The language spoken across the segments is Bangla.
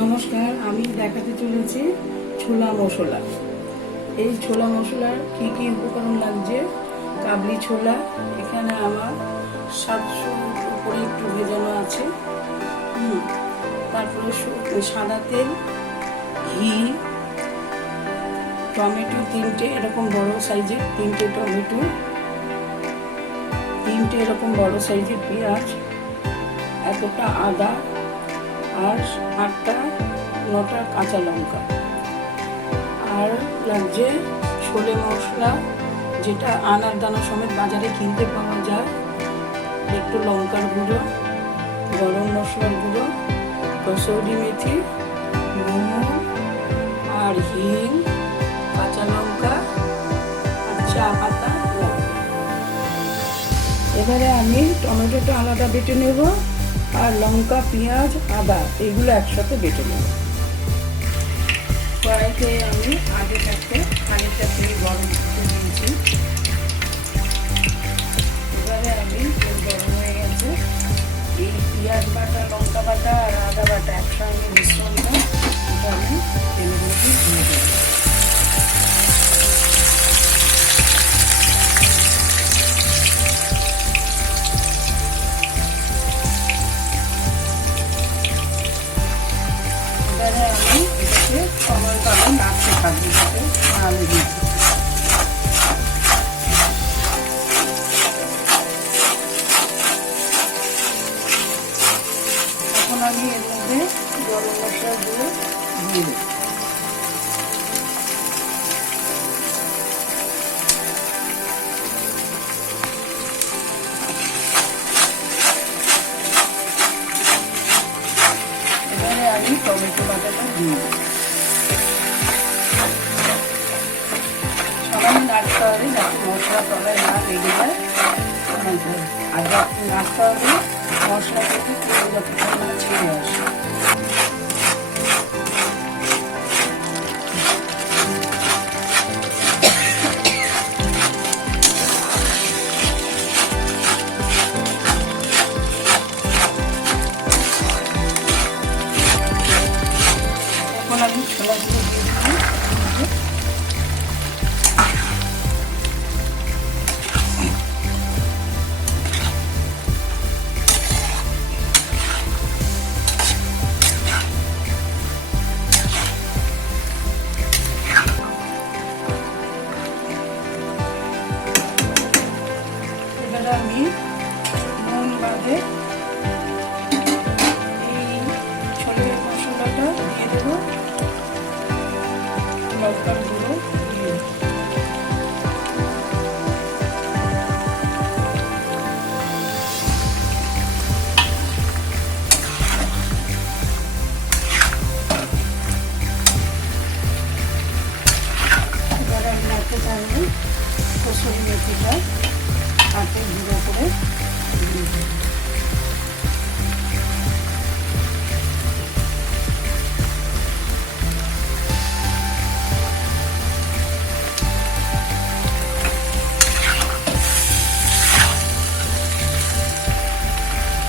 নমস্কার, আমি দেখাতে চলেছি ছোলা মশলা। এই ছোলা মশলার কি কি উপকরণ লাগছে। কাবলি ছোলা এখানে আমার 700 উপরে একটু ভেজানো আছে। তারপরে সাদা তেল, ঘি, টমেটো 3টে এরকম বড় সাইজের, 3টে টমেটো, 3টে এরকম বড় সাইজের পেঁয়াজ, এতটা আদা, আর 8টা-9টা কাঁচা লঙ্কা। আর লাগছে ছোলে মশলা, যেটা আনার দানা সমেত বাজারে কিনতে পাওয়া যায়, একটু লঙ্কার গুঁড়ো, গরম মশলার গুঁড়ো, কসুরি মেথি, নুন আর হিং, কাঁচা লঙ্কা আর চা পাতা লাগবে। এবারে আমি টমেটোটা আলাদা বেটে নেব, আর লঙ্কা, পেঁয়াজ, আদা এগুলো একসাথে বেটে নেব। কড়াইতে আমি আগে থাকতে খানিকটা তেল গরম করতে দিয়েছি। এবারে আমি তেল গরম হয়ে গেছে, এই পেঁয়াজ বাটা, লঙ্কা বাটা আর আদা বাটা একসঙ্গে মিশ্রণটা এটা আমি তেলের মধ্যে দিয়ে দেবো। আমি এটাকে সময়ভাবে নাড়তে থাকবো, যাতে না লেগে যায়। এখন আমি এর মধ্যে গরম মশলা দিয়ে দেব। এবারে আমি টমেটো বাটাটা দিয়ে দেব। সামান্য নাড়তে হবে যাতে মশলা তলায় না লেগে যায়, আর যাতে নাড়তে হবে মশলা থেকে তেল যতক্ষণ না ছেড়ে আসে। এখন আমি ছোলাগুলো দিয়ে দিই। এবারে আমি নুন বাদে এই ছোলের মশলাটা দিয়ে দেবো, লঙ্কার গুঁড়ো দিয়ে দেবো। এবারে আমি রাখতে থাকবো কসুরি মেথিটা হাতে গুঁড়ো করে দিয়ে দেবো।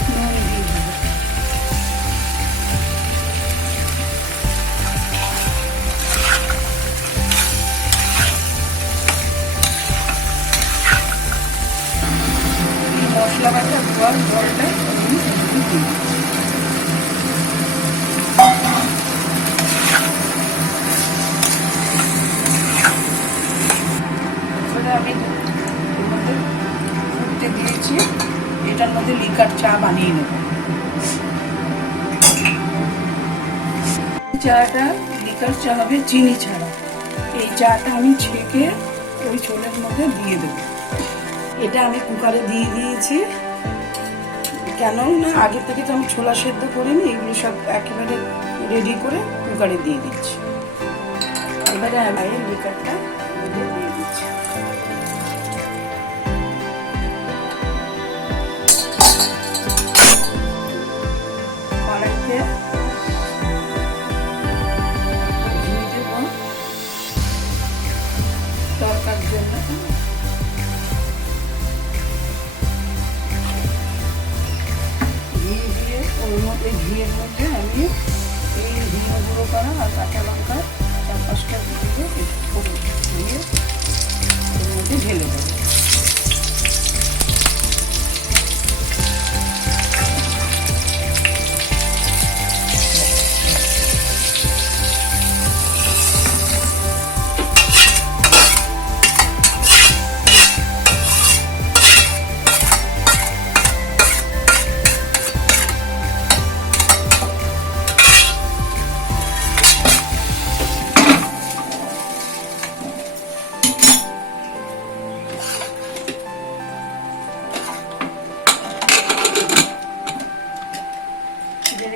নুন দিয়ে দেবো। মশলা বাটা ধোয়ার জলটা আমি দিই। আমি এর মধ্যে ফুটতে দিয়েছি, এটার মধ্যে লিকার চা বানিয়ে নেব। চাটা লিকার চা হবে চিনি ছাড়া। এই চাটা আমি ছেঁকে ওই ছোলের মধ্যে দিয়ে দেবো। এটা আমি কুকারে দিয়ে দিয়েছি, কেন না আগে থেকে তো আমি ছোলা সেদ্ধ করে নিই, এগুলো সব একেবারে রেডি করে কুকারে দিয়ে দিচ্ছি। এবারে আমি লিকারটা দিয়ে দিচ্ছি। কড়াইতে ঘি দেব তরকার জন্য। ঘি দিয়ে ওর মধ্যে, ঘিয়ের মধ্যে আমি এই আর কাঁচা লঙ্কা 4-5টা দিয়ে দিয়ে এর মধ্যে ঢেলে দেবো।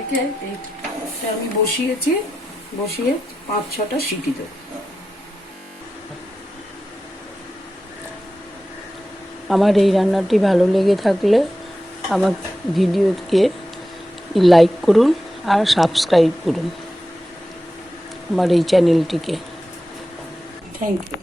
রেখে এইটা আমি বসিয়ে 5-6টা সিটি দেবো। আমার এই রান্নাটি ভালো লেগে থাকলে আমার ভিডিওকে লাইক করুন আর সাবস্ক্রাইব করুন আমার এই চ্যানেলটিকে। Thank you.